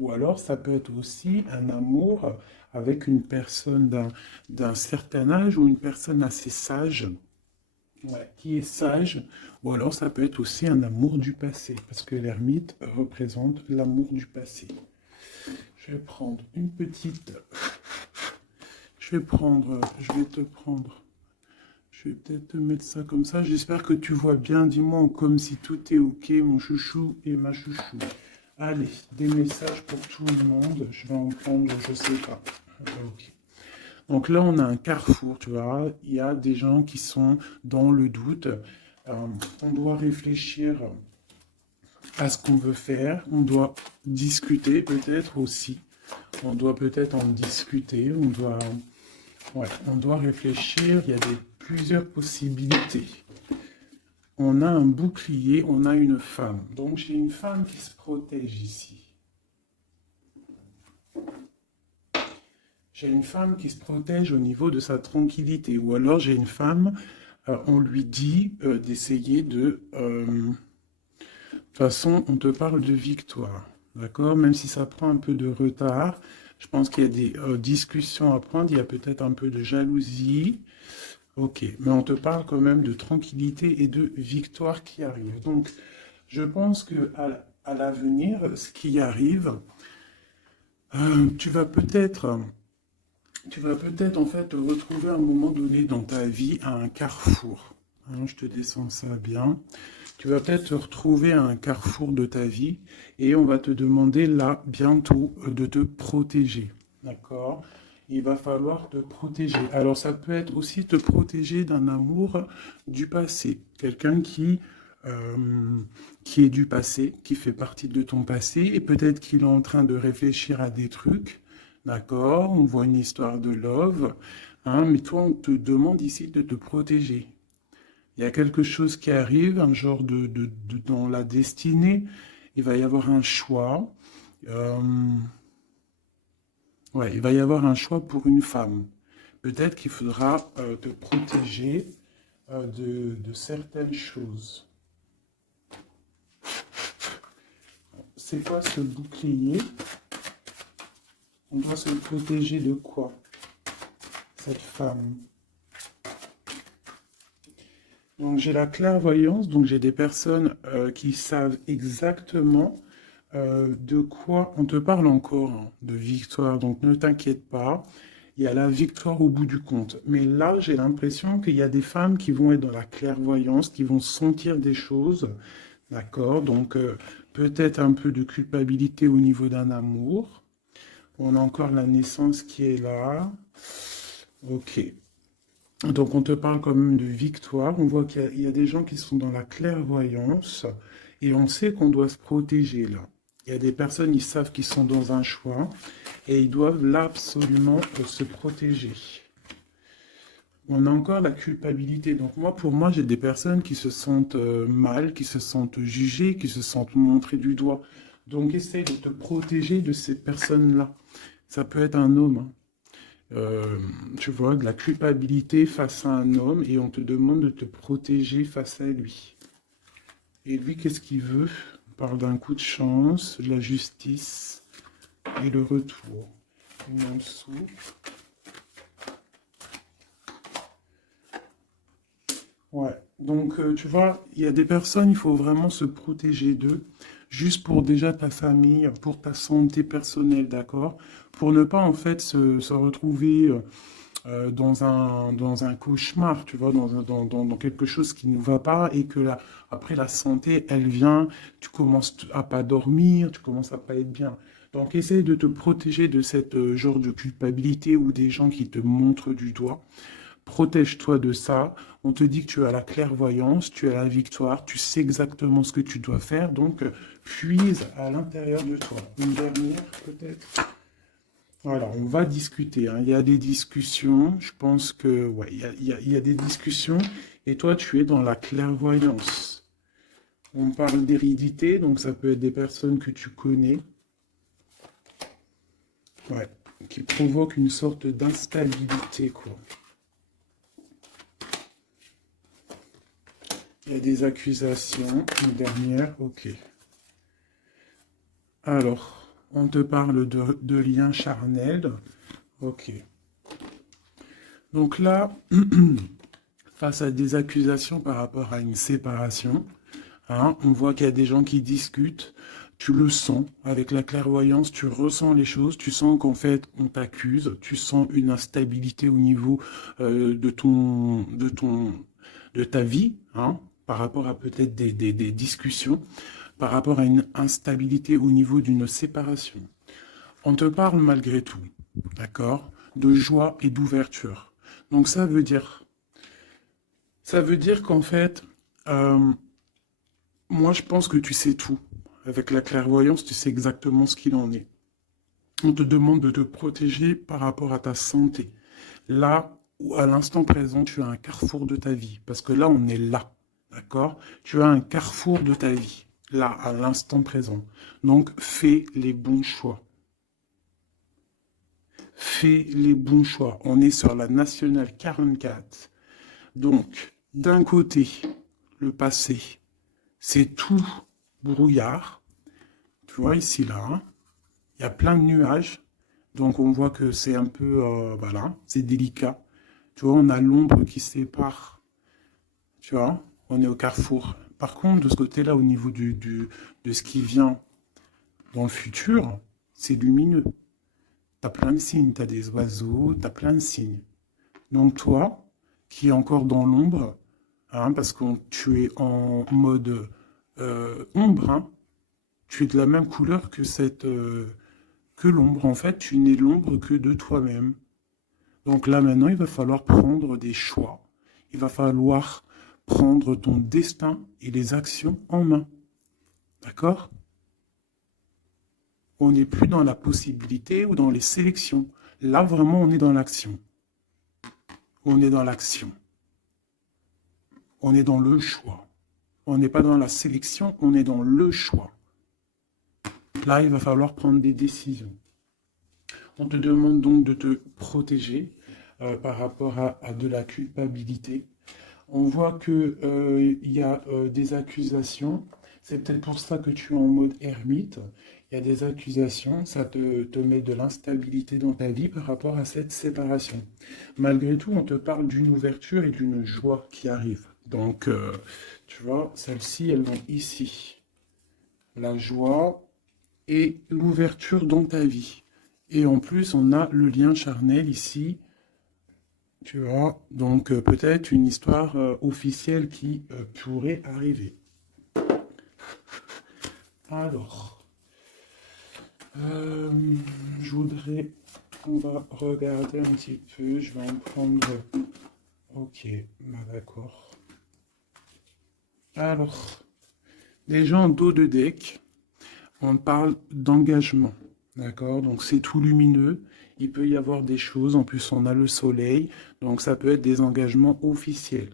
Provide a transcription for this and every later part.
Ou alors, ça peut être aussi un amour avec une personne d'un certain âge ou une personne assez sage, ouais, qui est sage. Ou alors, ça peut être aussi un amour du passé, parce que l'ermite représente l'amour du passé. Je vais prendre une petite... Je vais te prendre... Je vais peut-être te mettre ça comme ça. J'espère que tu vois bien. Dis-moi comme si tout est OK, mon chouchou et ma chouchou. Allez, des messages pour tout le monde. Je vais en prendre, je sais pas. OK. Donc là, on a un carrefour, tu vois. Il y a des gens qui sont dans le doute. On doit réfléchir à ce qu'on veut faire. On doit discuter peut-être aussi. On doit peut-être en discuter. Ouais, on doit réfléchir. Il y a plusieurs possibilités. On a un bouclier, on a une femme. Donc j'ai une femme qui se protège ici. J'ai une femme qui se protège au niveau de sa tranquillité. Ou alors j'ai une femme, on lui dit d'essayer de... De toute façon, on te parle de victoire. D'accord? Même si ça prend un peu de retard, je pense qu'il y a des discussions à prendre. Il y a peut-être un peu de jalousie. Ok, mais on te parle quand même de tranquillité et de victoire qui arrive. Donc, je pense que à l'avenir, ce qui arrive, euh, tu vas peut-être, tu vas peut-être en fait te retrouver à un moment donné dans ta vie à un carrefour. Hein, je te descends ça bien. Tu vas peut-être te retrouver à un carrefour de ta vie et on va te demander là bientôt de te protéger. D'accord? Il va falloir te protéger. Alors ça peut être aussi te protéger d'un amour du passé. Quelqu'un qui est du passé, qui fait partie de ton passé et peut-être qu'il est en train de réfléchir à des trucs. D'accord? On voit une histoire de love. Hein, mais toi, on te demande ici de te protéger. Il y a quelque chose qui arrive, un genre dans la destinée. Il va y avoir un choix. Euh, ouais, il va y avoir un choix pour une femme. Peut-être qu'il faudra te protéger de certaines choses. C'est quoi ce bouclier? On doit se protéger de quoi, cette femme? Donc j'ai la clairvoyance, donc j'ai des personnes qui savent exactement de quoi on te parle encore, hein, de victoire. Donc ne t'inquiète pas, il y a la victoire au bout du compte. Mais là, j'ai l'impression qu'il y a des femmes qui vont être dans la clairvoyance, qui vont sentir des choses, d'accord? Donc peut-être un peu de culpabilité au niveau d'un amour. On a encore la naissance qui est là. Ok. Donc on te parle quand même de victoire. On voit qu'il y a des gens qui sont dans la clairvoyance et on sait qu'on doit se protéger là. Il y a des personnes, ils savent qu'ils sont dans un choix et ils doivent là absolument se protéger. On a encore la culpabilité. Donc moi, pour moi, j'ai des personnes qui se sentent mal, qui se sentent jugées, qui se sentent montrées du doigt. Donc essaye de te protéger de ces personnes-là. Ça peut être un homme, hein. euh, tu vois, de la culpabilité face à un homme et on te demande de te protéger face à lui. Et lui, qu'est-ce qu'il veut? On parle d'un coup de chance, de la justice et le retour. Et en dessous. Ouais. Donc, tu vois, il y a des personnes, il faut vraiment se protéger d'eux, juste pour déjà ta famille, pour ta santé personnelle, d'accord? Pour ne pas, en fait, se retrouver dans un cauchemar, tu vois, dans quelque chose qui ne va pas et que après la santé, elle vient, tu commences à pas dormir, tu commences à pas être bien. Donc, essaye de te protéger de cette genre de culpabilité ou des gens qui te montrent du doigt. Protège-toi de ça. On te dit que tu as la clairvoyance, tu as la victoire, tu sais exactement ce que tu dois faire, donc puise à l'intérieur de toi. Une dernière, peut-être? Voilà, on va discuter, hein. Il y a des discussions. Je pense que, ouais, il y a des discussions. Et toi, tu es dans la clairvoyance. On parle d'hérédité, donc ça peut être des personnes que tu connais, ouais, qui provoquent une sorte d'instabilité, quoi. Il y a des accusations. Une dernière, ok. Alors. On te parle de liens charnels. Ok. Donc là, face à des accusations par rapport à une séparation, hein, on voit qu'il y a des gens qui discutent. Tu le sens avec la clairvoyance, tu ressens les choses, tu sens qu'en fait on t'accuse, tu sens une instabilité au niveau de ta vie, hein, par rapport à peut-être des discussions, par rapport à une instabilité au niveau d'une séparation. On te parle malgré tout, d'accord, de joie et d'ouverture. Donc ça veut dire qu'en fait, euh, moi je pense que tu sais tout. Avec la clairvoyance, tu sais exactement ce qu'il en est. On te demande de te protéger par rapport à ta santé. Là, où à l'instant présent, tu as un carrefour de ta vie. Parce que là, on est là. D'accord? Tu as un carrefour de ta vie. Là, à l'instant présent. Donc, fais les bons choix. Fais les bons choix. On est sur la nationale 44. Donc, d'un côté, le passé, c'est tout brouillard. Tu vois ici, là, hein, il y a plein de nuages. Donc, on voit que c'est un peu, voilà, c'est délicat. Tu vois, on a l'ombre qui sépare. Tu vois, on est au carrefour. Par contre, de ce côté-là, au niveau de ce qui vient dans le futur, c'est lumineux. T'as plein de signes, t'as des oiseaux, t'as plein de signes. Donc toi, qui es encore dans l'ombre, hein, parce que tu es en mode ombre, hein, tu es de la même couleur que que l'ombre. En fait, tu n'es l'ombre que de toi-même. Donc là maintenant, il va falloir prendre des choix. Il va falloir prendre ton destin et les actions en main. D'accord? On n'est plus dans la possibilité ou dans les sélections. Là, vraiment, on est dans l'action. On est dans l'action. On est dans le choix. On n'est pas dans la sélection, on est dans le choix. Là, il va falloir prendre des décisions. On te demande donc de te protéger par rapport à de la culpabilité. On voit que il y a des accusations. C'est peut-être pour ça que tu es en mode ermite. Il y a des accusations, ça te met de l'instabilité dans ta vie par rapport à cette séparation. Malgré tout, on te parle d'une ouverture et d'une joie qui arrive. Donc, tu vois, celles-ci, elles vont ici. La joie et l'ouverture dans ta vie. Et en plus, on a le lien charnel ici. Tu vois, donc peut-être une histoire officielle qui pourrait arriver. Alors, euh, je voudrais, on va regarder un petit peu, je vais en prendre, ok, bah, d'accord. Alors, déjà en dos de deck, on parle d'engagement, d'accord? Donc c'est tout lumineux, il peut y avoir des choses, en plus on a le soleil, donc ça peut être des engagements officiels.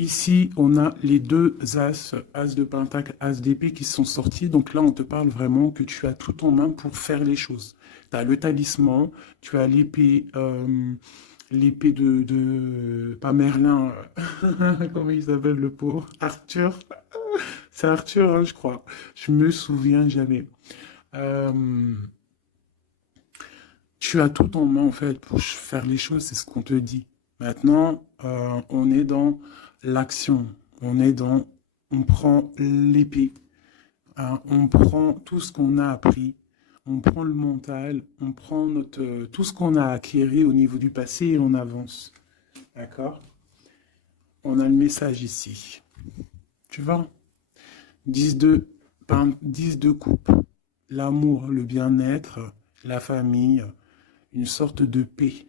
Ici, on a les deux as, as de pentacle, as d'épée qui sont sortis. Donc là, on te parle vraiment que tu as tout en main pour faire les choses. Tu as le talisman, tu as l'épée pas Merlin, comment il s'appelle le pauvre? Arthur. C'est Arthur, hein, je crois. Je me souviens jamais. Euh, Tu as tout en main, en fait, pour faire les choses, c'est ce qu'on te dit. Maintenant, on est dans l'action. On prend l'épée, hein, on prend tout ce qu'on a appris, on prend le mental, on prend tout ce qu'on a acquis au niveau du passé et on avance. D'accord? On a le message ici. Tu vois? 10 de, 10 de coupe. L'amour, le bien-être, la famille, une sorte de paix,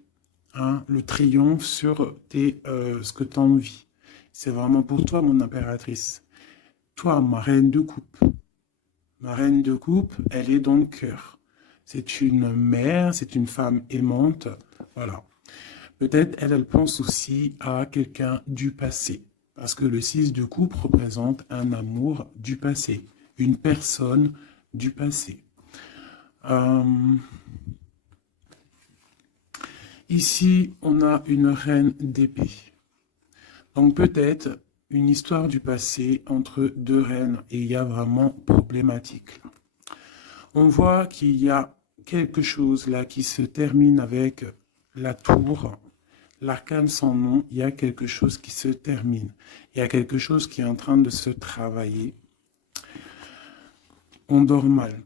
hein, le triomphe sur ce que tu as envie. C'est vraiment pour toi, mon impératrice. Toi, ma reine de coupe. Ma reine de coupe, elle est dans le cœur. C'est une mère, c'est une femme aimante. Voilà. Peut-être elle pense aussi à quelqu'un du passé. Parce que le 6 de coupe représente un amour du passé. Une personne du passé. Euh, Ici, on a une reine d'épée. Donc peut-être une histoire du passé entre deux reines et il y a vraiment problématique. On voit qu'il y a quelque chose là qui se termine avec la tour, l'arcane sans nom. Il y a quelque chose qui se termine. Il y a quelque chose qui est en train de se travailler. On dort mal.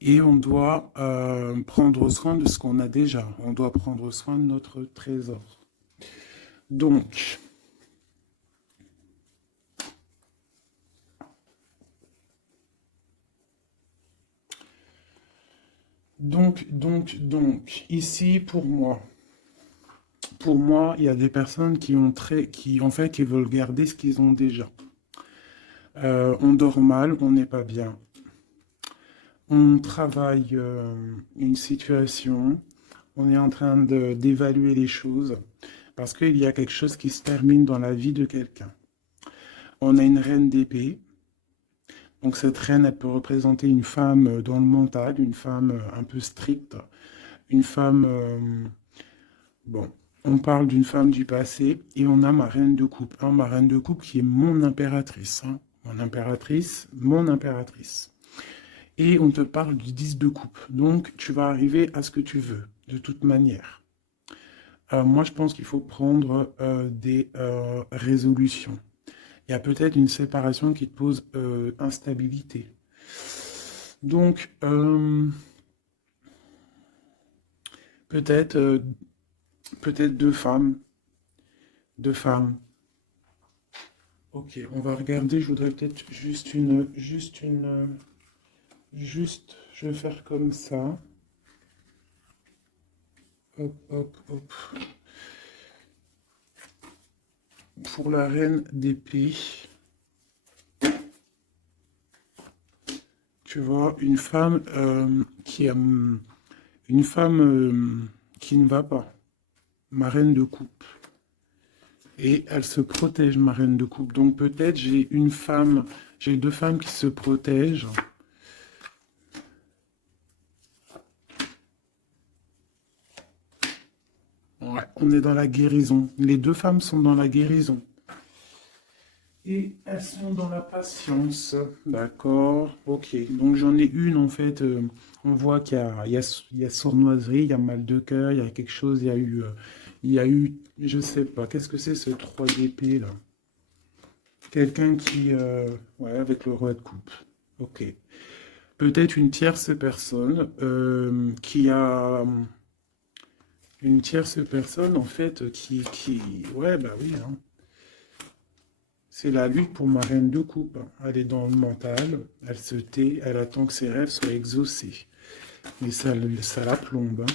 Et on doit prendre soin de ce qu'on a déjà. On doit prendre soin de notre trésor. Donc, ici pour moi, il y a des personnes en fait, qui veulent garder ce qu'ils ont déjà. On dort mal, on n'est pas bien. On travaille une situation, on est en train d'évaluer les choses, parce qu'il y a quelque chose qui se termine dans la vie de quelqu'un. On a une reine d'épée. Donc cette reine, elle peut représenter une femme dans le mental, une femme un peu stricte, une femme... bon, on parle d'une femme du passé et on a ma reine de coupe. Hein, ma reine de coupe qui est mon impératrice. Hein, mon impératrice, mon impératrice. Et on te parle du 10 de coupe. Donc tu vas arriver à ce que tu veux, de toute manière. Moi, je pense qu'il faut prendre des résolutions. Il y a peut-être une séparation qui te pose instabilité. Donc, peut-être peut-être deux femmes. Deux femmes. Ok, on va regarder. Je voudrais peut-être je vais faire comme ça. Hop, hop, hop. Pour la reine d'épée, tu vois, une femme une femme qui ne va pas. Ma reine de coupe. Et elle se protège, ma reine de coupe. Donc peut-être j'ai deux femmes qui se protègent. Ouais, on est dans la guérison. Les deux femmes sont dans la guérison. Et elles sont dans la patience. D'accord. Ok. Donc j'en ai une en fait. On voit il y a sournoiserie, il y a mal de cœur, il y a quelque chose, il y a eu, je sais pas, qu'est-ce que c'est ce 3 d'épée là? Quelqu'un qui, ouais, avec le roi de coupe. Ok. Peut-être une tierce personne qui a une tierce personne en fait ouais, bah oui, hein. C'est la lutte pour ma reine de coupe. Elle est dans le mental, elle se tait, elle attend que ses rêves soient exaucés. Mais ça la plombe, hein.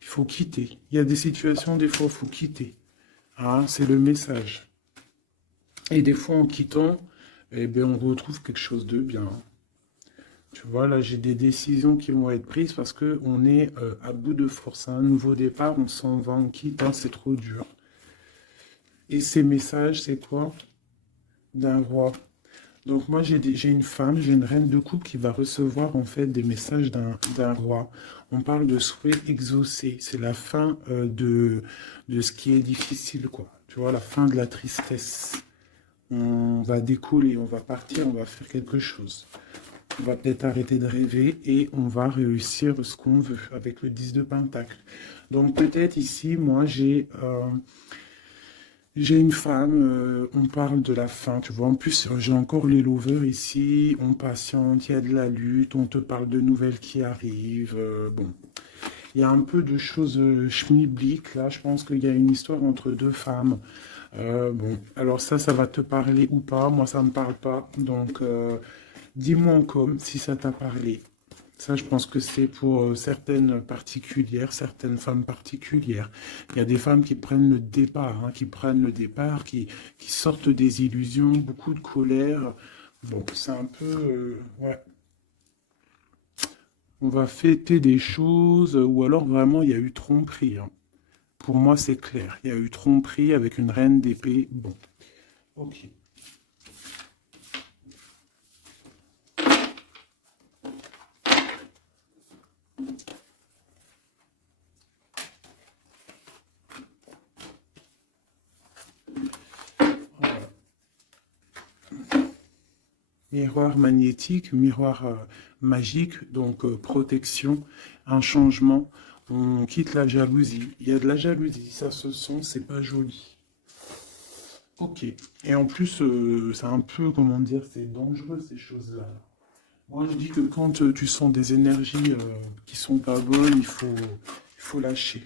Il faut quitter. Il y a des situations, des fois, il faut quitter. Hein, c'est le message. Et des fois, en quittant, eh bien, on retrouve quelque chose de bien. Tu vois, là, j'ai des décisions qui vont être prises parce qu'on est à bout de force. Un nouveau départ, on s'en va, on quitte, hein, c'est trop dur. Et ces messages, c'est quoi? D'un roi. Donc moi, j'ai une femme, j'ai une reine de coupe qui va recevoir en fait des messages d'un roi. On parle de souhait exaucé. C'est la fin de ce qui est difficile, quoi. Tu vois, la fin de la tristesse. On va décoller, on va partir, on va faire quelque chose. On va peut-être arrêter de rêver et on va réussir ce qu'on veut avec le 10 de Pentacle. Donc peut-être ici, moi, j'ai une femme, on parle de la fin, tu vois. En plus, j'ai encore les lovers ici, on patiente, il y a de la lutte, on te parle de nouvelles qui arrivent. Bon, il y a un peu de choses schmilblick, là. Je pense qu'il y a une histoire entre deux femmes. Bon, alors ça va te parler ou pas. Moi, ça ne me parle pas. Donc, dis-moi en com si ça t'a parlé. Ça, je pense que c'est pour certaines particulières, certaines femmes particulières. Il y a des femmes qui prennent le départ, hein, qui sortent des illusions, beaucoup de colère. Bon, c'est un peu... ouais. On va fêter des choses, ou alors vraiment, il y a eu tromperie. Hein. Pour moi, c'est clair. Il y a eu tromperie avec une reine d'épée. Bon, ok. Miroir magnétique, miroir magique, donc protection, un changement. On quitte la jalousie. Il y a de la jalousie, ça se sent, c'est pas joli. Ok. Et en plus, c'est un peu, comment dire, c'est dangereux ces choses-là. Moi, je dis que quand tu sens des énergies qui sont pas bonnes, il faut lâcher.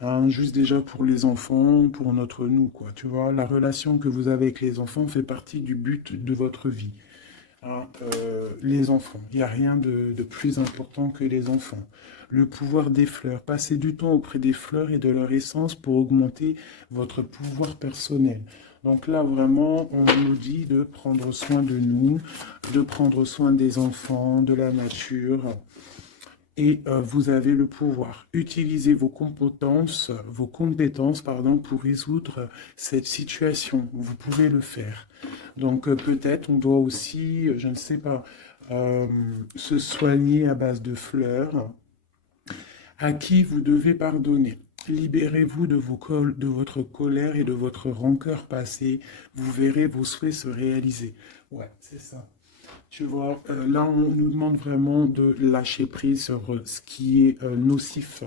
Hein, juste déjà pour les enfants, pour notre nous, quoi. Tu vois, la relation que vous avez avec les enfants fait partie du but de votre vie. Hein, les enfants, il n'y a rien de plus important que les enfants. Le pouvoir des fleurs, passez du temps auprès des fleurs et de leur essence pour augmenter votre pouvoir personnel. Donc là, vraiment, on nous dit de prendre soin de nous, de prendre soin des enfants, de la nature, et vous avez le pouvoir. Utilisez vos compétences, pardon, pour résoudre cette situation. Vous pouvez le faire. Donc peut-être on doit aussi, je ne sais pas, euh, se soigner à base de fleurs. À qui vous devez pardonner. Libérez-vous de votre colère et de votre rancœur passée. Vous verrez vos souhaits se réaliser. Ouais, c'est ça. Tu vois, là, on nous demande vraiment de lâcher prise sur ce qui est nocif,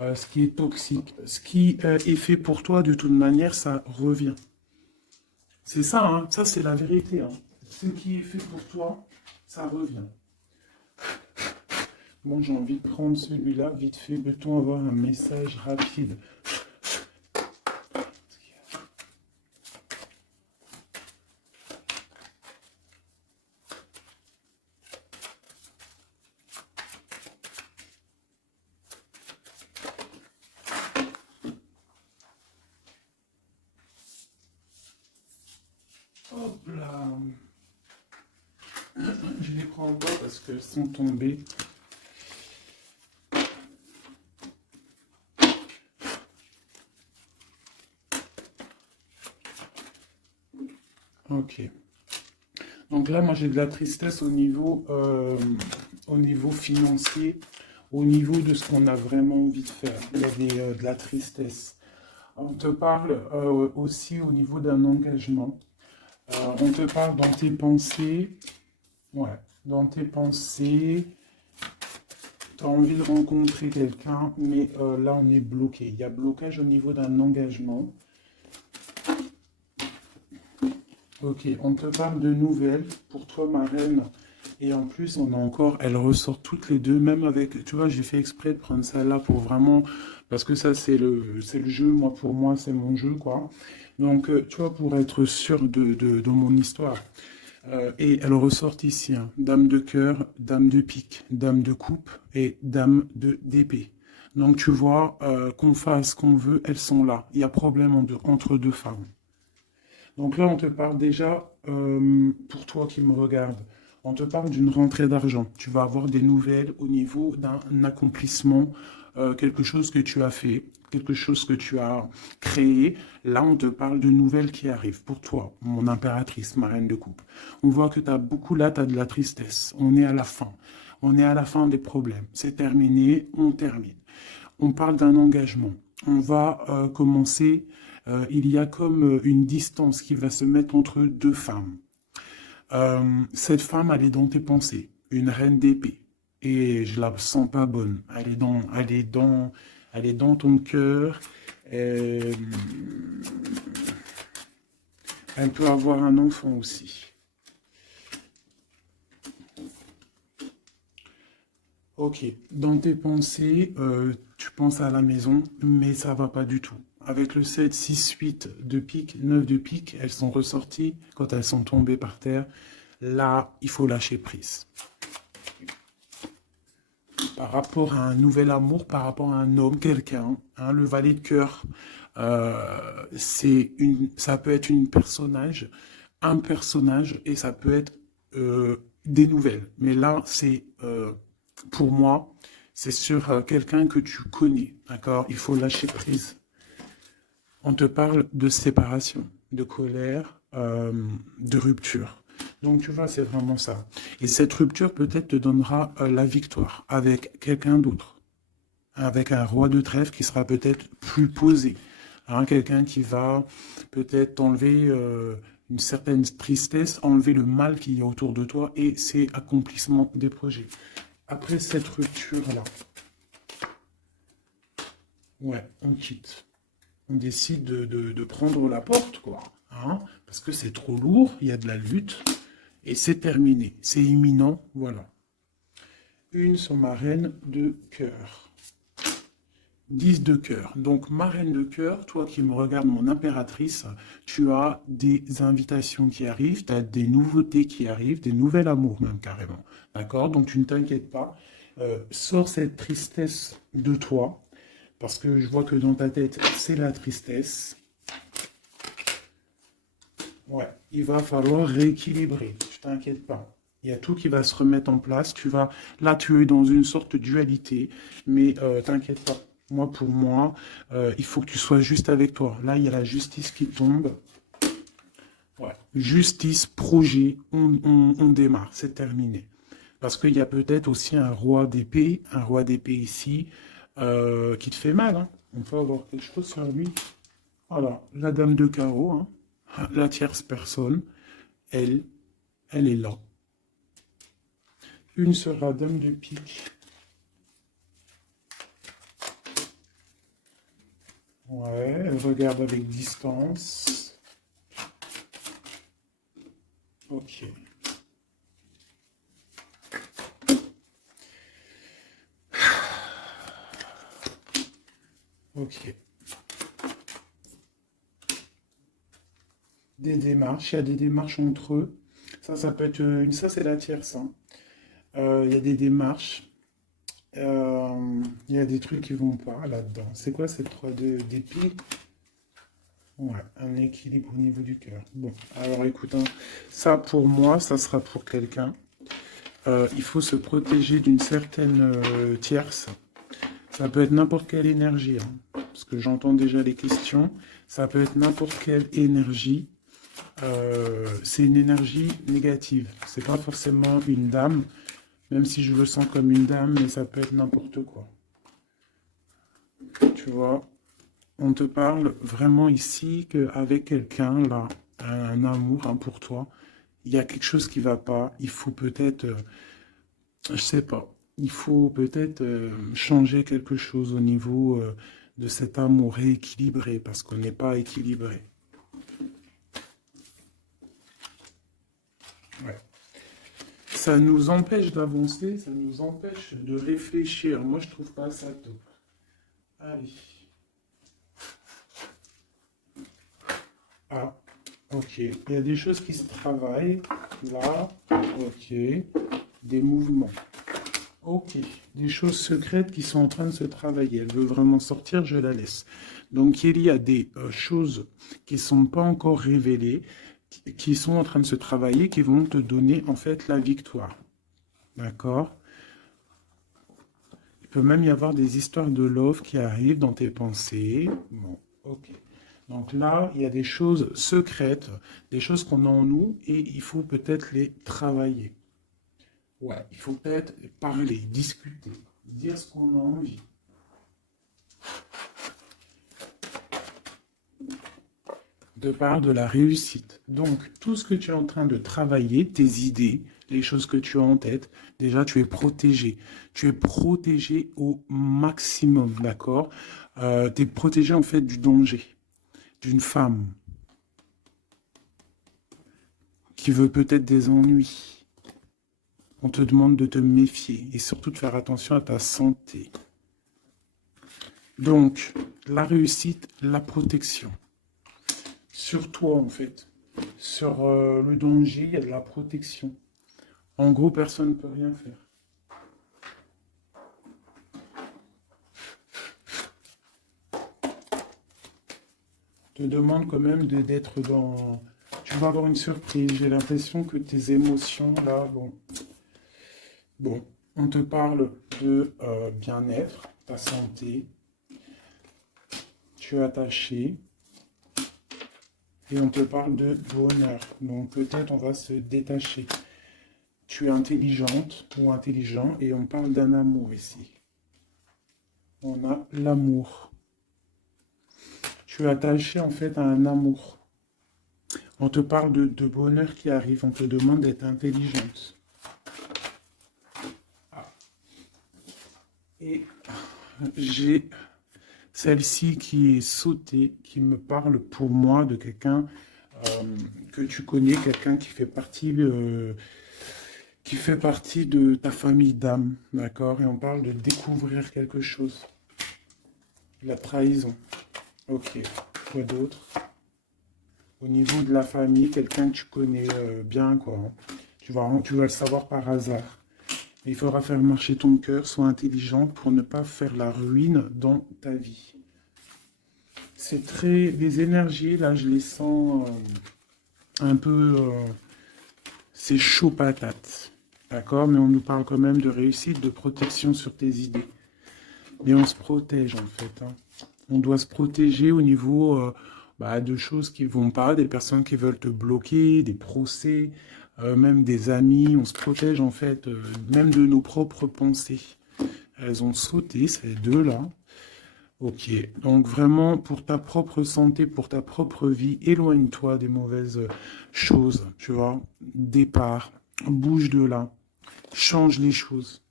ce qui est toxique. Ce qui est fait pour toi, de toute manière, ça revient. C'est ça, hein, ça c'est la vérité. Hein. Ce qui est fait pour toi, ça revient. Bon, j'ai envie de prendre celui-là, vite fait, peut-on avoir un message rapide? Hop là. Je les prends en bas parce qu'elles sont tombées. Ok. Donc là, moi, j'ai de la tristesse au niveau financier, au niveau de ce qu'on a vraiment envie de faire. Il y a de la tristesse. On te parle aussi au niveau d'un engagement. On te parle dans tes pensées. Ouais, dans tes pensées, tu as envie de rencontrer quelqu'un, mais là, on est bloqué. Il y a blocage au niveau d'un engagement. Ok, on te parle de nouvelles pour toi, ma reine. Et en plus, on a encore, elles ressortent toutes les deux, même avec, tu vois, j'ai fait exprès de prendre ça là pour vraiment, parce que ça, c'est le jeu, moi, pour moi, c'est mon jeu, quoi. Donc, tu vois, pour être sûr de mon histoire. Et elles ressortent ici, hein. Dame de cœur, dame de pique, dame de coupe et dame d'épée. Donc, tu vois, qu'on fasse ce qu'on veut, elles sont là. Il y a problème entre deux femmes. Donc là, on te parle déjà, pour toi qui me regarde, on te parle d'une rentrée d'argent. Tu vas avoir des nouvelles au niveau d'un accomplissement, quelque chose que tu as fait, quelque chose que tu as créé. Là, on te parle de nouvelles qui arrivent pour toi, mon impératrice, ma reine de coupe. On voit que tu as beaucoup là, tu as de la tristesse. On est à la fin. On est à la fin des problèmes. C'est terminé, on termine. On parle d'un engagement. On va commencer, il y a comme une distance qui va se mettre entre deux femmes. Cette femme, elle est dans tes pensées, une reine d'épée. Et je la sens pas bonne. Elle est dans ton cœur. Euh, Elle peut avoir un enfant aussi. Ok, dans tes pensées, tu penses à la maison, mais ça va pas du tout. Avec le 7, 6, 8 de pique, 9 de pique, elles sont ressorties quand elles sont tombées par terre. Là, il faut lâcher prise. Par rapport à un nouvel amour, par rapport à un homme, quelqu'un, hein, le valet de cœur, ça peut être un personnage, et ça peut être des nouvelles. Mais là, pour moi, c'est sur quelqu'un que tu connais, d'accord? Il faut lâcher prise. On te parle de séparation, de colère, de rupture. Donc tu vois, c'est vraiment ça. Et cette rupture peut-être te donnera la victoire avec quelqu'un d'autre, avec un roi de trèfle qui sera peut-être plus posé, hein, quelqu'un qui va peut-être t'enlever une certaine tristesse, enlever le mal qu'il y a autour de toi et c'est accomplissement des projets. Après cette rupture-là, ouais, on quitte. On décide de prendre la porte, quoi. Hein, parce que c'est trop lourd, il y a de la lutte et c'est terminé. C'est imminent, voilà. Une sur ma reine de cœur. 10 de cœur. Donc, ma reine de cœur, toi qui me regardes, mon impératrice, tu as des invitations qui arrivent, tu as des nouveautés qui arrivent, des nouveaux amours même carrément. D'accord? Donc, tu ne t'inquiètes pas. Sors cette tristesse de toi, parce que je vois que dans ta tête, c'est la tristesse. Ouais, il va falloir rééquilibrer, tu t'inquiètes pas. Il y a tout qui va se remettre en place. Là, tu es dans une sorte de dualité, mais t'inquiète pas. Moi, pour moi, il faut que tu sois juste avec toi. Là, il y a la justice qui tombe. Ouais. Justice, projet, on démarre, c'est terminé. Parce qu'il y a peut-être aussi un roi d'épée ici, qui te fait mal, hein. On peut avoir quelque chose sur lui. Voilà, la dame de carreau, hein. La tierce personne, elle, elle est là. Une sera dame de pique. Ouais, elle regarde avec distance. Ok. Ok. Des démarches, il y a des démarches entre eux. Ça peut être ça c'est la tierce, hein. Il y a des démarches. Il y a des trucs qui vont pas là-dedans. C'est quoi cette 3 d'épée? Ouais, un équilibre au niveau du cœur. Bon, alors écoute, hein, ça pour moi, ça sera pour quelqu'un. Il faut se protéger d'une certaine tierce. Ça peut être n'importe quelle énergie, hein, parce que j'entends déjà les questions. Ça peut être n'importe quelle énergie. C'est une énergie négative. C'est pas forcément une dame, même si je le sens comme une dame, mais ça peut être n'importe quoi. Tu vois, on te parle vraiment ici qu'avec quelqu'un, là, un amour, hein, pour toi, il y a quelque chose qui va pas. Il faut peut-être, je sais pas, il faut peut-être changer quelque chose au niveau de cet amour rééquilibré, parce qu'on n'est pas équilibré. Ouais. Ça nous empêche d'avancer, ça nous empêche de réfléchir. Moi, je trouve pas ça top. Allez. Ah, ok. Il y a des choses qui se travaillent. Là, ok. Des mouvements. Ok. Des choses secrètes qui sont en train de se travailler. Elle veut vraiment sortir, je la laisse. Donc, il y a des choses qui ne sont pas encore révélées, qui sont en train de se travailler, qui vont te donner en fait la victoire. D'accord? Il peut même y avoir des histoires de love qui arrivent dans tes pensées. Bon, ok. Donc là, il y a des choses secrètes, des choses qu'on a en nous et il faut peut-être les travailler. Ouais, il faut peut-être parler, discuter, dire ce qu'on a envie. De part de la réussite. Donc, tout ce que tu es en train de travailler, tes idées, les choses que tu as en tête, déjà, tu es protégé. Tu es protégé au maximum, d'accord? Tu es protégé, en fait, du danger d'une femme qui veut peut-être des ennuis. On te demande de te méfier et surtout de faire attention à ta santé. Donc, la réussite, la protection. Sur toi, en fait. Sur le danger, il y a de la protection. En gros, personne ne peut rien faire. Je te demande quand même d'être dans... Tu vas avoir une surprise. J'ai l'impression que tes émotions, là, bon... Bon, on te parle de bien-être, ta santé. Tu es attaché. Et on te parle de bonheur. Donc peut-être on va se détacher. Tu es intelligente ou intelligent et on parle d'un amour ici. On a l'amour. Tu es attaché en fait à un amour. On te parle de bonheur qui arrive, on te demande d'être intelligente. Et j'ai celle-ci qui est sautée, qui me parle pour moi de quelqu'un que tu connais, quelqu'un qui fait partie de ta famille d'âme, d'accord? Et on parle de découvrir quelque chose. La trahison. Ok. Quoi d'autre? Au niveau de la famille, quelqu'un que tu connais bien, quoi, hein. Tu vas le savoir par hasard. Il faudra faire marcher ton cœur, sois intelligent pour ne pas faire la ruine dans ta vie. C'est très... Les énergies, là, je les sens un peu... c'est chaud patate. D'accord? Mais on nous parle quand même de réussite, de protection sur tes idées. Mais on se protège, en fait, hein. On doit se protéger au niveau de choses qui vont pas, des personnes qui veulent te bloquer, des procès, même des amis. On se protège, en fait, même de nos propres pensées. Elles ont sauté, ces deux-là. Ok, donc vraiment, pour ta propre santé, pour ta propre vie, éloigne-toi des mauvaises choses, tu vois. Départ, bouge de là, change les choses.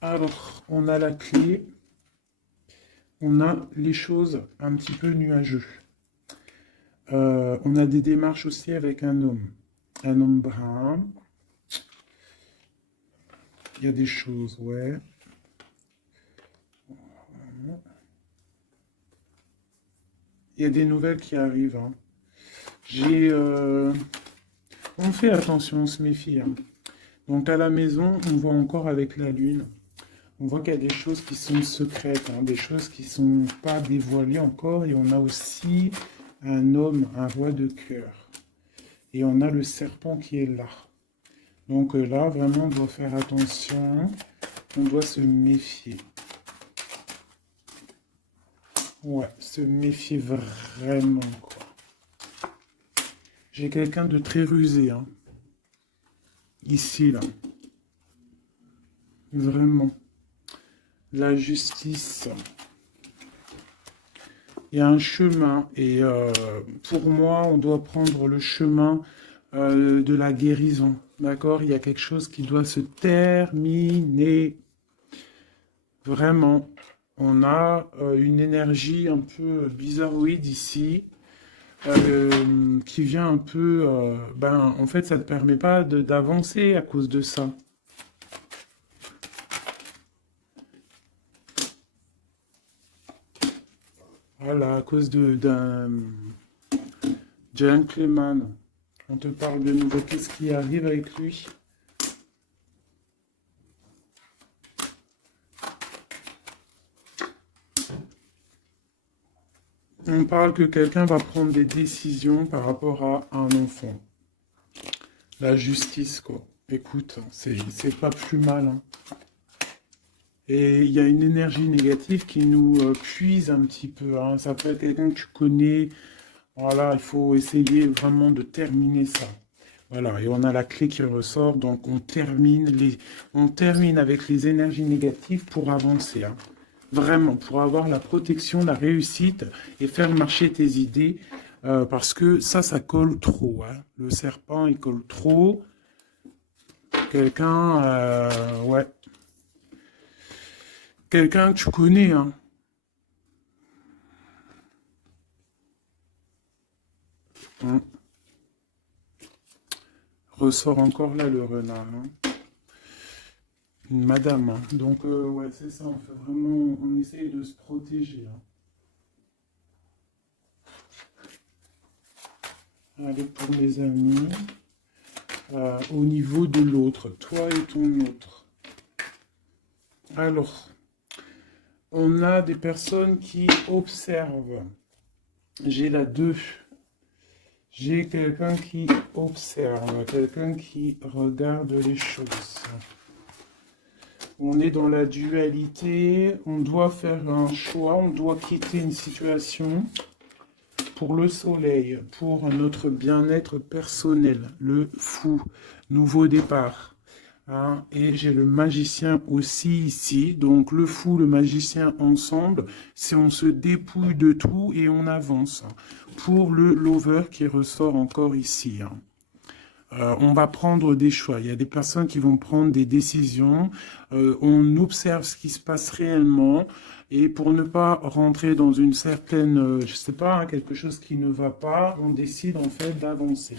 Alors, on a la clé, on a les choses un petit peu nuageux. On a des démarches aussi avec un homme brun. Il y a des choses, ouais. Il y a des nouvelles qui arrivent, hein. J'ai... On fait attention, on se méfie, hein. Donc à la maison, on voit encore avec la lune, on voit qu'il y a des choses qui sont secrètes, hein, des choses qui ne sont pas dévoilées encore. Et on a aussi un homme, un roi de cœur. Et on a le serpent qui est là. Donc là, vraiment, on doit faire attention. On doit se méfier. Ouais, se méfier vraiment, quoi. J'ai quelqu'un de très rusé, hein. Ici, là. Vraiment. La justice. Il y a un chemin. Et pour moi, on doit prendre le chemin de la guérison. D'accord? Il y a quelque chose qui doit se terminer. Vraiment. On a une énergie un peu bizarroïde ici. Qui vient un peu... en fait, ça ne te permet pas d'avancer à cause de ça. Voilà, à cause d'un gentleman. On te parle de nouveau. Qu'est-ce qui arrive avec lui? On parle que quelqu'un va prendre des décisions par rapport à un enfant. La justice, quoi. Écoute, c'est pas plus mal, hein. Et il y a une énergie négative qui nous puise un petit peu, hein. Ça peut être quelqu'un que tu connais. Voilà, il faut essayer vraiment de terminer ça. Voilà, et on a la clé qui ressort, donc on termine avec les énergies négatives pour avancer, hein. Vraiment, pour avoir la protection, la réussite et faire marcher tes idées, parce que ça colle trop, hein. Le serpent, il colle trop. Quelqu'un, ouais, quelqu'un que tu connais, hein. Hein. Ressort encore là le renard, hein. Une madame, hein. Donc, ouais, c'est ça, on fait vraiment, on essaye de se protéger, hein. Allez, pour mes amis, au niveau de l'autre, toi et ton autre. Alors, on a des personnes qui observent. J'ai la 2. J'ai quelqu'un qui observe, quelqu'un qui regarde les choses. On est dans la dualité, on doit faire un choix, on doit quitter une situation pour le soleil, pour notre bien-être personnel, le fou, nouveau départ. Hein, et j'ai le magicien aussi ici, donc le fou, le magicien ensemble, c'est on se dépouille de tout et on avance. Pour le lover qui ressort encore ici. Hein. On va prendre des choix. Il y a des personnes qui vont prendre des décisions. On observe ce qui se passe réellement. Et pour ne pas rentrer dans une certaine, je sais pas, hein, quelque chose qui ne va pas, on décide en fait d'avancer.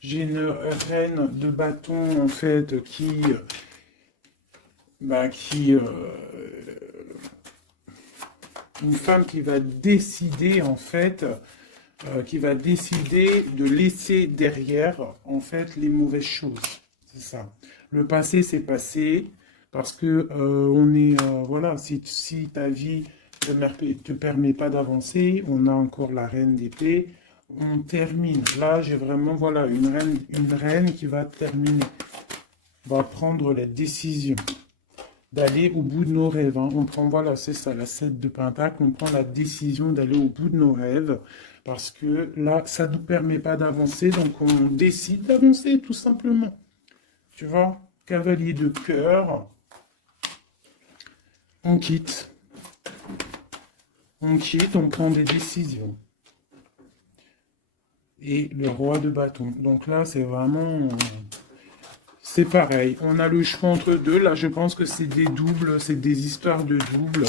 J'ai une reine de bâton en fait une femme qui va décider en fait, qui va décider de laisser derrière en fait les mauvaises choses. C'est ça. Le passé c'est passé parce que on est voilà, si ta vie te permet pas d'avancer, on a encore la reine d'épée. On termine. Là, j'ai vraiment voilà une reine qui va terminer, va prendre la décision d'aller au bout de nos rêves. Hein. On prend, voilà, c'est ça, la 7 de Pentacle, on prend la décision d'aller au bout de nos rêves, parce que là, ça ne nous permet pas d'avancer, donc on décide d'avancer, tout simplement. Tu vois, cavalier de cœur, on quitte. On quitte, on prend des décisions. Et le roi de bâton. Donc là, c'est vraiment... C'est pareil, on a le choix entre deux. Là, je pense que c'est des doubles, c'est des histoires de doubles.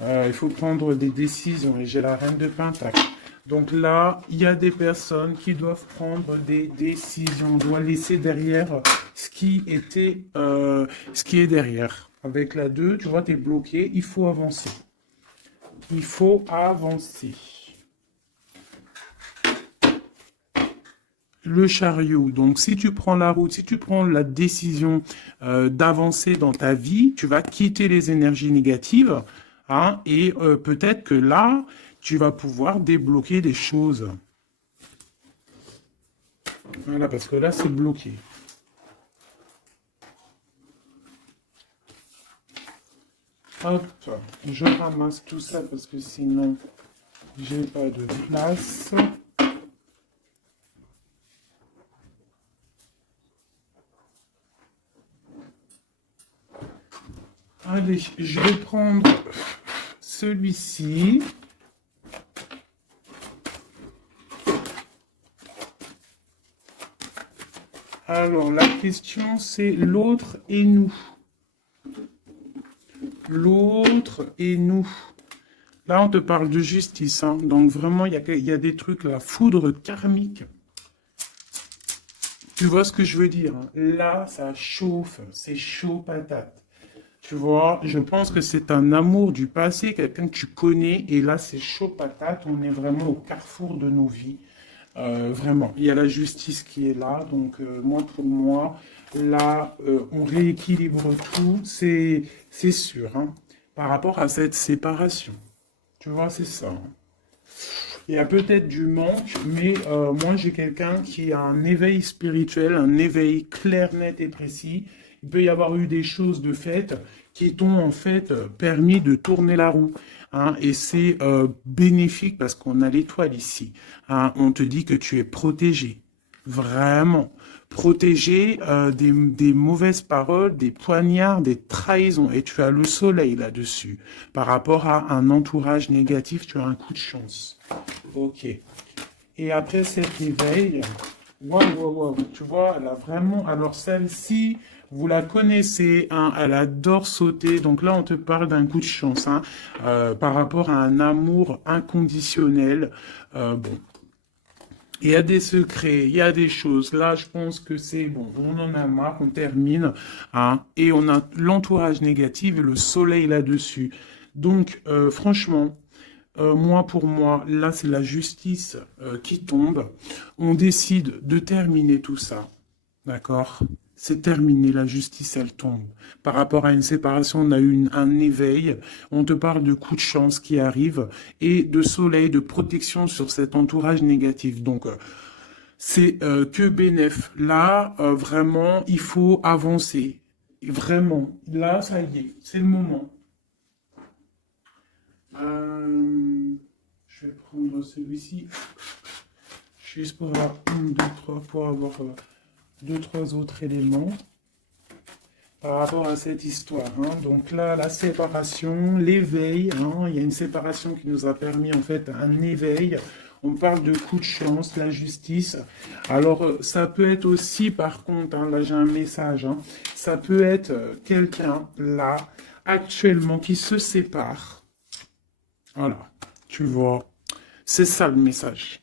Il faut prendre des décisions. Et j'ai la reine de Pentacle. Donc là, il y a des personnes qui doivent prendre des décisions. On doit laisser derrière ce qui est derrière. Avec la 2, tu vois, tu es bloqué. Il faut avancer. Il faut avancer. Le chariot. Donc, si tu prends la route, si tu prends la décision d'avancer dans ta vie, tu vas quitter les énergies négatives. Hein, et peut-être que là, tu vas pouvoir débloquer des choses. Voilà, parce que là, c'est bloqué. Hop, je ramasse tout ça parce que sinon, j'ai pas de place. Allez, je vais prendre celui-ci. Alors, la question, c'est l'autre et nous. L'autre et nous. Là, on te parle de justice. Hein. Donc, vraiment, il y a des trucs, la foudre karmique. Tu vois ce que je veux dire hein. Là, ça chauffe. C'est chaud patate. Tu vois, je pense que c'est un amour du passé, quelqu'un que tu connais, et là, c'est chaud patate, on est vraiment au carrefour de nos vies. Vraiment, il y a la justice qui est là, donc moi, pour moi, là, on rééquilibre tout, c'est sûr, hein, par rapport à cette séparation. Tu vois, c'est ça. Hein. Il y a peut-être du manque, mais moi, j'ai quelqu'un qui a un éveil spirituel, un éveil clair, net et précis. Il peut y avoir eu des choses de fait qui t'ont en fait permis de tourner la roue. Hein, et c'est bénéfique parce qu'on a l'étoile ici. Hein, on te dit que tu es protégé. Vraiment. Protégé des mauvaises paroles, des poignards, des trahisons. Et tu as le soleil là-dessus. Par rapport à un entourage négatif, tu as un coup de chance. Ok. Et après cet éveil... Waouh, tu vois, elle a vraiment... Alors celle-ci, vous la connaissez, hein, elle adore sauter. Donc là, on te parle d'un coup de chance, hein, par rapport à un amour inconditionnel. Bon, il y a des secrets, il y a des choses. Là, je pense que c'est bon, on en a marre, on termine. Hein, et on a l'entourage négatif et le soleil là-dessus. Donc, franchement... moi, pour moi, là, c'est la justice qui tombe. On décide de terminer tout ça. D'accord? C'est terminé, la justice, elle tombe. Par rapport à une séparation, on a eu un éveil. On te parle de coups de chance qui arrivent et de soleil, de protection sur cet entourage négatif. Donc, C'est que bénéf. Là, vraiment, il faut avancer. Vraiment. Là, ça y est, c'est le moment. Je vais prendre celui-ci, juste pour avoir une, deux, trois, pour avoir deux, trois autres éléments par rapport à cette histoire, hein. Donc là, la séparation, l'éveil, hein, il y a une séparation qui nous a permis en fait un éveil. On parle de coup de chance, la justice. Alors, ça peut être aussi, par contre, hein, là j'ai un message, hein, ça peut être quelqu'un, là, actuellement, qui se sépare. Voilà, tu vois, c'est ça le message.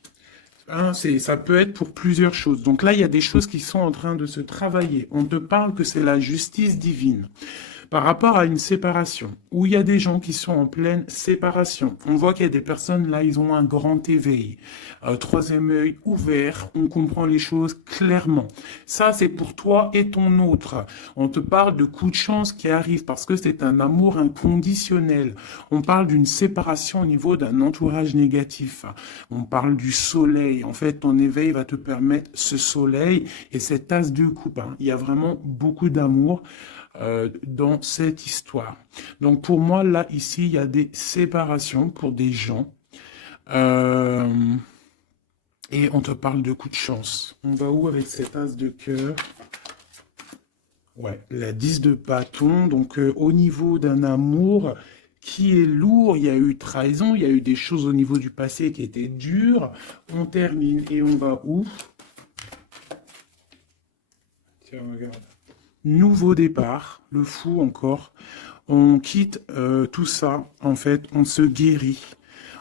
Hein, ça peut être pour plusieurs choses. Donc là, il y a des choses qui sont en train de se travailler. On te parle que c'est la justice divine. Par rapport à une séparation, où il y a des gens qui sont en pleine séparation, on voit qu'il y a des personnes là, ils ont un grand éveil, troisième œil ouvert, on comprend les choses clairement. Ça, c'est pour toi et ton autre. On te parle de coups de chance qui arrivent parce que c'est un amour inconditionnel. On parle d'une séparation au niveau d'un entourage négatif. On parle du soleil. En fait, ton éveil va te permettre ce soleil et cette tasse de coupe, hein. Il y a vraiment beaucoup d'amour dans cette histoire. Donc pour moi, là, ici, il y a des séparations pour des gens. Euh, et on te parle de coups de chance. On va où avec cette as de cœur? Ouais, la 10 de bâton. Donc au niveau d'un amour qui est lourd, il y a eu trahison, il y a eu des choses au niveau du passé qui étaient dures. On termine et on va où? Tiens, regarde. Nouveau départ, le fou encore. On quitte tout ça, en fait, on se guérit.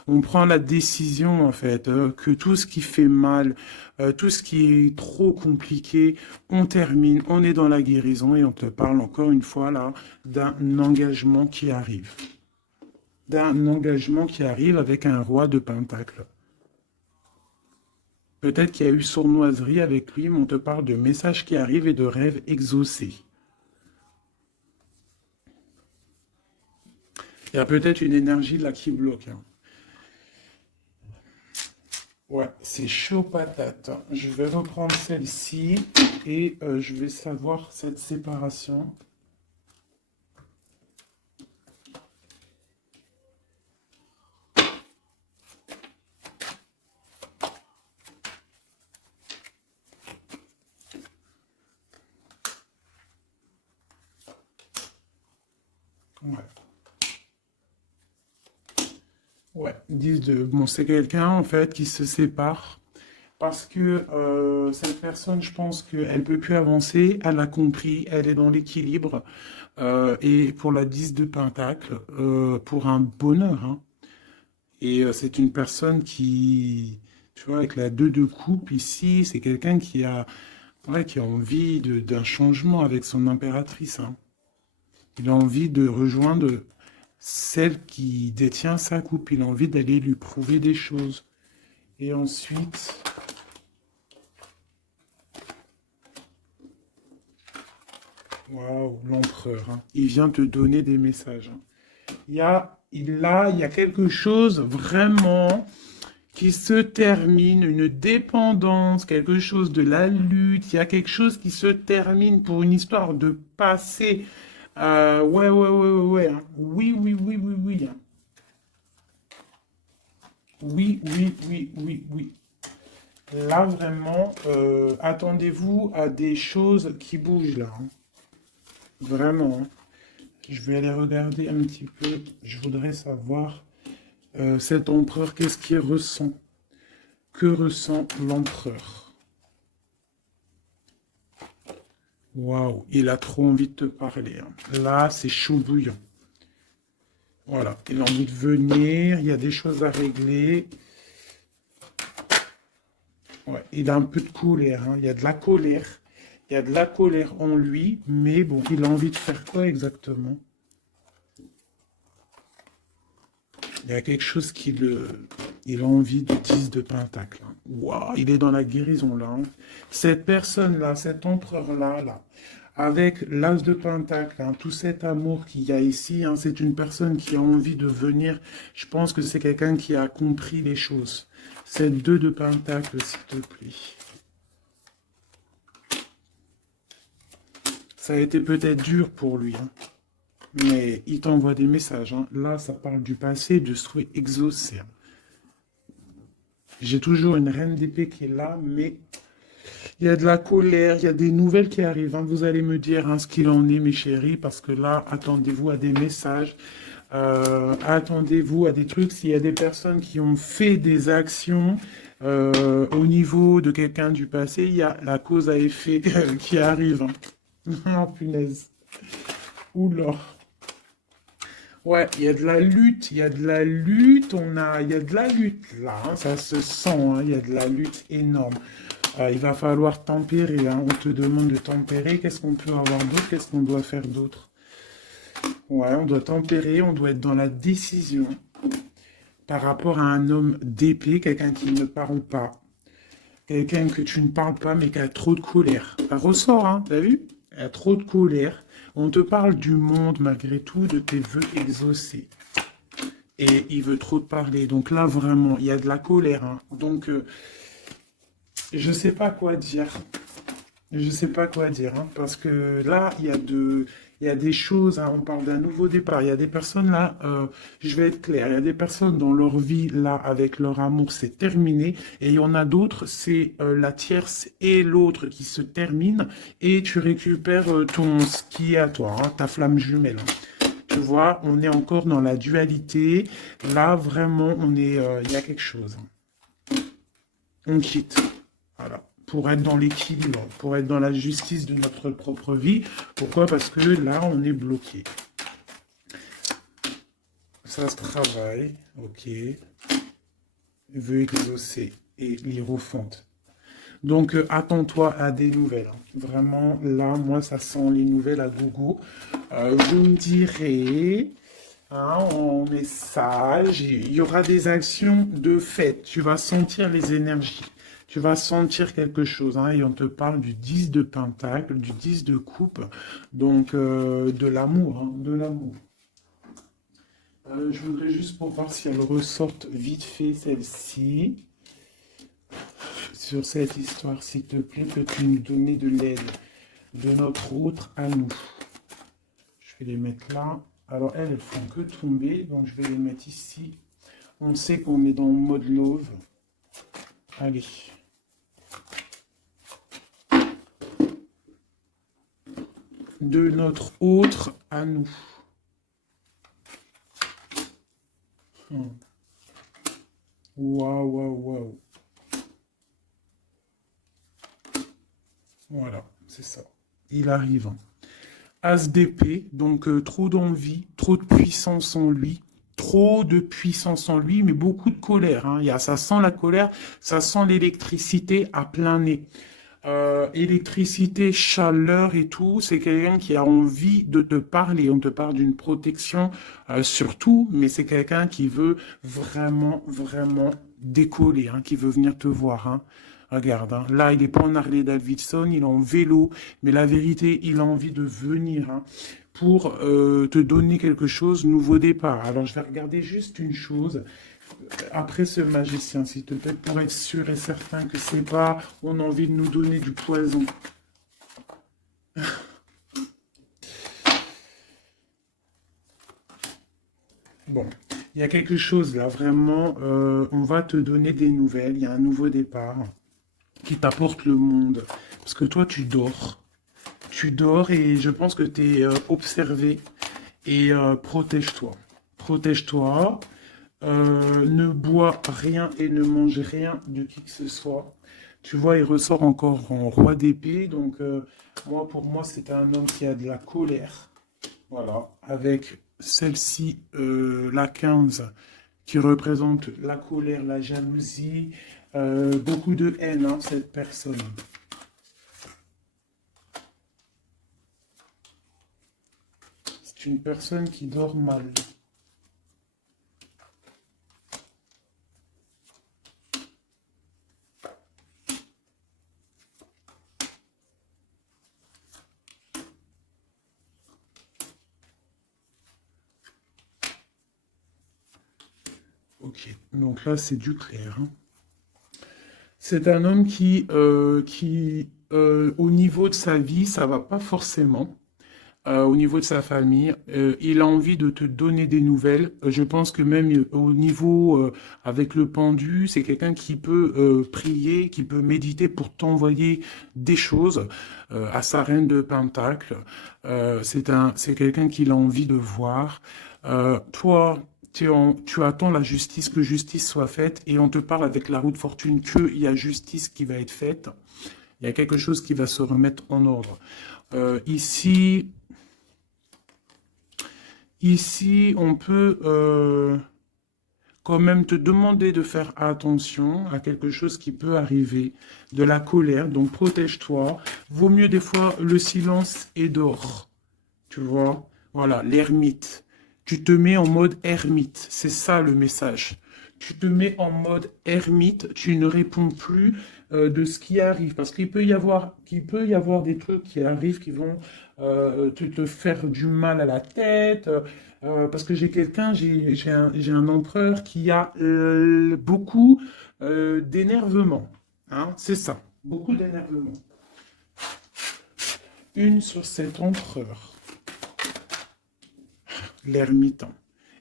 On prend la décision, en fait, que tout ce qui fait mal, tout ce qui est trop compliqué, on termine, on est dans la guérison et on te parle encore une fois là d'un engagement qui arrive. D'un engagement qui arrive avec un roi de Pentacle. Peut-être qu'il y a eu sournoiserie avec lui, mais on te parle de messages qui arrivent et de rêves exaucés. Il y a peut-être une énergie là qui bloque, hein. Ouais, c'est chaud patate. Je vais reprendre celle-ci et je vais savoir cette séparation. Ouais. Ouais, 10 de... Bon, c'est quelqu'un, en fait, qui se sépare parce que cette personne, je pense qu'elle peut plus avancer, elle a compris, elle est dans l'équilibre. Et pour la 10 de Pentacle, pour un bonheur, hein. Et c'est une personne qui, tu vois, avec la 2 de coupe ici, c'est quelqu'un qui a, ouais, qui a envie d'un changement avec son impératrice, hein. Il a envie de rejoindre celle qui détient sa coupe. Il a envie d'aller lui prouver des choses. Et ensuite, waouh, l'empereur, hein. Il vient te donner des messages, hein. Il y a quelque chose vraiment qui se termine, une dépendance, quelque chose de la lutte. Il y a quelque chose qui se termine pour une histoire de passé. Ouais, hein. Oui, oui, oui, oui, oui, hein. Oui, oui, oui, oui, oui. Là, vraiment, attendez-vous à des choses qui bougent, là, hein. Vraiment, hein. Je vais aller regarder un petit peu. Je voudrais savoir, cet empereur, qu'est-ce qu'il ressent? Que ressent l'empereur? Waouh, il a trop envie de te parler, hein. Là, c'est chaud bouillant. Voilà, il a envie de venir, il y a des choses à régler. Ouais, il a un peu de colère, hein. Il y a de la colère. Il y a de la colère en lui, mais bon, il a envie de faire quoi exactement? Il y a quelque chose qui le... Il a envie de 10 de pentacle, hein. Waouh, il est dans la guérison là, hein. Cette personne-là, cet empereur-là, là, avec l'as de pentacle, hein, tout cet amour qu'il y a ici, hein, c'est une personne qui a envie de venir. Je pense que c'est quelqu'un qui a compris les choses. Cette 2 de pentacle, s'il te plaît. Ça a été peut-être dur pour lui, hein, mais il t'envoie des messages, hein. Là, ça parle du passé, de souhait exaucé, hein. J'ai toujours une reine d'épée qui est là, mais il y a de la colère, il y a des nouvelles qui arrivent, hein. Vous allez me dire, hein, ce qu'il en est, mes chéris, parce que là, attendez-vous à des messages, attendez-vous à des trucs. S'il y a des personnes qui ont fait des actions au niveau de quelqu'un du passé, il y a la cause à effet qui arrive, hein. Oh, punaise. Oula. Ouais, il y a de la lutte, il y a de la lutte, il y a de la lutte là, hein, ça se sent, hein, il y a de la lutte énorme. Il va falloir tempérer, hein, on te demande de tempérer, qu'est-ce qu'on peut avoir d'autre, qu'est-ce qu'on doit faire d'autre? Ouais, on doit tempérer, on doit être dans la décision par rapport à un homme d'épée, quelqu'un qui ne parle pas, quelqu'un que tu ne parles pas mais qui a trop de colère. Ça ressort, hein, t'as vu? Il a trop de colère. On te parle du monde malgré tout, de tes vœux exaucés. Et il veut trop te parler. Donc là, vraiment, il y a de la colère, hein. Donc, je sais pas quoi dire. Je sais pas quoi dire, hein, parce que là, il y a des choses, hein, on parle d'un nouveau départ. Il y a des personnes là, je vais être clair, il y a des personnes dans leur vie là, avec leur amour, c'est terminé, et il y en a d'autres, c'est la tierce et l'autre qui se terminent, et tu récupères ce qui est à toi, hein, ta flamme jumelle, hein. Tu vois, on est encore dans la dualité. Là, vraiment, il y a quelque chose, hein. On quitte. Voilà. Pour être dans l'équilibre, pour être dans la justice de notre propre vie. Pourquoi? Parce que là, on est bloqué. Ça se travaille. Ok. Veut exaucer et l'hiérophante. Donc, attends-toi à des nouvelles, hein. Vraiment, là, moi, ça sent les nouvelles à gogo. Vous me direz, hein, en message, il y aura des actions de fête. Tu vas sentir les énergies. Tu vas sentir quelque chose, hein, et on te parle du 10 de pentacle, du 10 de coupe, donc de l'amour, hein, de l'amour. Je voudrais juste pour voir si elle ressorte vite fait celle-ci. Sur cette histoire, s'il te plaît, peux-tu nous donner de l'aide de notre autre à nous? Je vais les mettre là. Alors elles font que tomber, donc je vais les mettre ici. On sait qu'on est dans le mode love. Allez. De notre autre à nous. Waouh, waouh, waouh. Voilà, c'est ça. Il arrive, hein. As d'épée, donc trop d'envie, trop de puissance en lui, trop de puissance en lui, mais beaucoup de colère, hein. Ça sent la colère, ça sent l'électricité à plein nez. Électricité, chaleur et tout, c'est quelqu'un qui a envie de te parler. On te parle d'une protection surtout, mais c'est quelqu'un qui veut vraiment, vraiment décoller, hein, qui veut venir te voir, hein. Regarde, hein, là, il n'est pas en Harley Davidson, il est en vélo, mais la vérité, il a envie de venir, hein, pour te donner quelque chose, nouveau départ. Alors, je vais regarder juste une chose après ce magicien, s'il te plaît, pour être sûr et certain que c'est pas, on a envie de nous donner du poison. Bon, il y a quelque chose là, vraiment, on va te donner des nouvelles, il y a un nouveau départ qui t'apporte le monde. Parce que toi, tu dors. Tu dors et je pense que tu es observé. Et protège-toi. Protège-toi. Ne bois rien et ne mange rien de qui que ce soit. Tu vois, il ressort encore en roi d'épée. Donc, moi, pour moi, c'est un homme qui a de la colère. Voilà. Avec celle-ci, la 15, qui représente la colère, la jalousie, beaucoup de haine, hein, cette personne. C'est une personne qui dort mal. Ok, donc là c'est du clair, hein. C'est un homme qui au niveau de sa vie, ça va pas forcément. Au niveau de sa famille, il a envie de te donner des nouvelles. Je pense que même au niveau avec le pendu, c'est quelqu'un qui peut prier, qui peut méditer pour t'envoyer des choses à sa reine de Pentacle. C'est quelqu'un qu'il a envie de voir. Toi, tu attends la justice, que justice soit faite, et on te parle avec la roue de fortune qu'il y a justice qui va être faite. Il y a quelque chose qui va se remettre en ordre. Ici, on peut quand même te demander de faire attention à quelque chose qui peut arriver, de la colère, donc protège-toi. Vaut mieux des fois le silence et d'or, tu vois. Voilà, l'ermite. Tu te mets en mode ermite, c'est ça le message. Tu te mets en mode ermite, tu ne réponds plus de ce qui arrive, parce qu'il peut y avoir des trucs qui arrivent qui vont te faire du mal à la tête, parce que j'ai un empereur qui a beaucoup d'énervement, hein, c'est ça, beaucoup d'énervement. Une sur cet empereur, l'ermite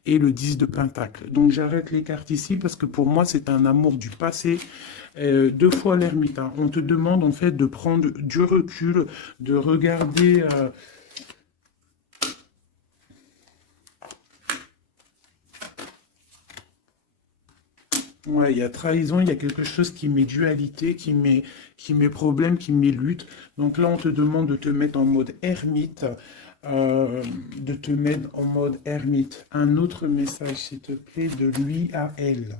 et le 10 de Pentacle. Donc j'arrête les cartes ici parce que pour moi c'est un amour du passé. Deux fois l'ermite. On te demande en fait de prendre du recul, de regarder... Ouais, il y a trahison, il y a quelque chose qui met dualité, qui met problème, qui met lutte. Donc là, on te demande de te mettre en mode ermite, de te mettre en mode ermite. Un autre message, s'il te plaît, de lui à elle.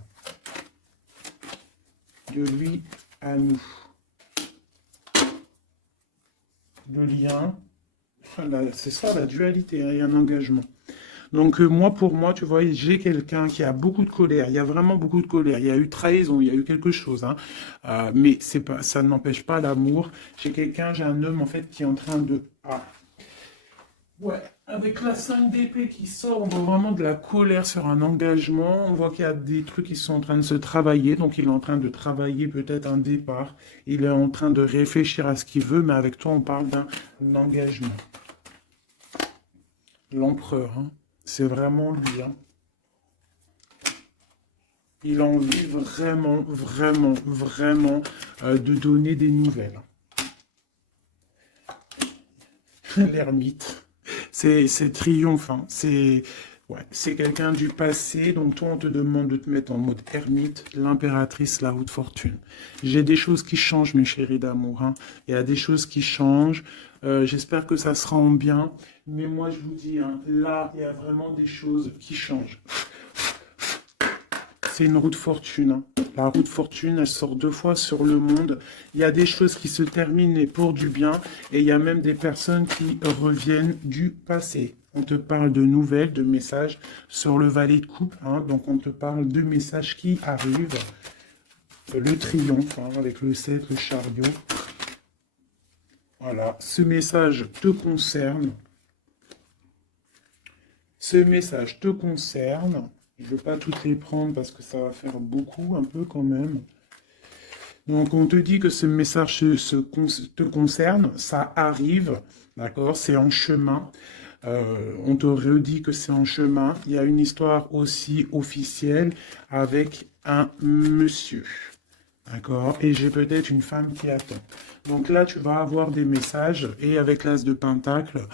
De lui à nous. Le lien, c'est ça la dualité, hein, il y a un engagement. Donc moi, pour moi, tu vois, j'ai quelqu'un qui a beaucoup de colère. Il y a vraiment beaucoup de colère. Il y a eu trahison, il y a eu quelque chose, hein. Mais c'est pas, ça n'empêche pas l'amour. J'ai un homme en fait qui est en train de... Ah. Ouais, avec la 5 d'épée qui sort, on voit vraiment de la colère sur un engagement. On voit qu'il y a des trucs qui sont en train de se travailler. Donc il est en train de travailler peut-être un départ. Il est en train de réfléchir à ce qu'il veut, mais avec toi, on parle d'un engagement. L'empereur, hein. C'est vraiment lui, hein. Il a envie vraiment, vraiment, vraiment de donner des nouvelles. L'ermite. C'est triomphant. Ouais, c'est quelqu'un du passé. Donc toi, on te demande de te mettre en mode ermite. L'impératrice, la roue de fortune. J'ai des choses qui changent, mes chéris d'amour, hein. Il y a des choses qui changent. J'espère que ça sera en bien. Mais moi, je vous dis, hein, là, il y a vraiment des choses qui changent. C'est une roue de fortune, hein. La roue de fortune, elle sort 2 fois sur le monde. Il y a des choses qui se terminent pour du bien. Et il y a même des personnes qui reviennent du passé. On te parle de nouvelles, de messages sur le valet de coupe, hein. Donc on te parle de messages qui arrivent. Le triomphe, hein, avec le 7, le chariot. Voilà, ce message te concerne. Ce message te concerne. Je ne veux pas toutes les prendre parce que ça va faire beaucoup, un peu quand même. Donc, on te dit que ce message te concerne, ça arrive, d'accord, c'est en chemin. On te redit que c'est en chemin. Il y a une histoire aussi officielle avec un monsieur. D'accord? Et j'ai peut-être une femme qui attend. Donc là, tu vas avoir des messages. Et avec l'As de Pentacle,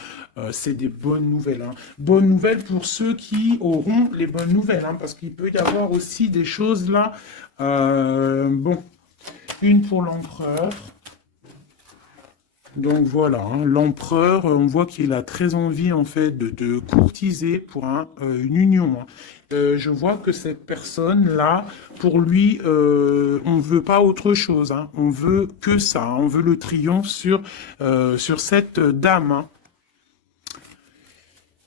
c'est des bonnes nouvelles, hein. Bonnes nouvelles pour ceux qui auront les bonnes nouvelles, hein, parce qu'il peut y avoir aussi des choses là. Bon, une pour l'empereur. Donc voilà, hein, l'empereur, on voit qu'il a très envie en fait de courtiser pour une union, hein. Je vois que cette personne-là, pour lui, on ne veut pas autre chose, hein. On veut que ça, hein. On veut le triomphe sur cette dame, hein.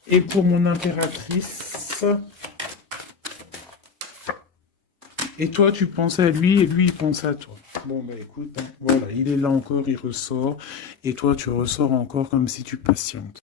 Et pour mon impératrice, et toi tu penses à lui et lui il pense à toi. Bon, bah écoute, hein, voilà, il est là encore, il ressort, et toi tu ressors encore comme si tu patientes.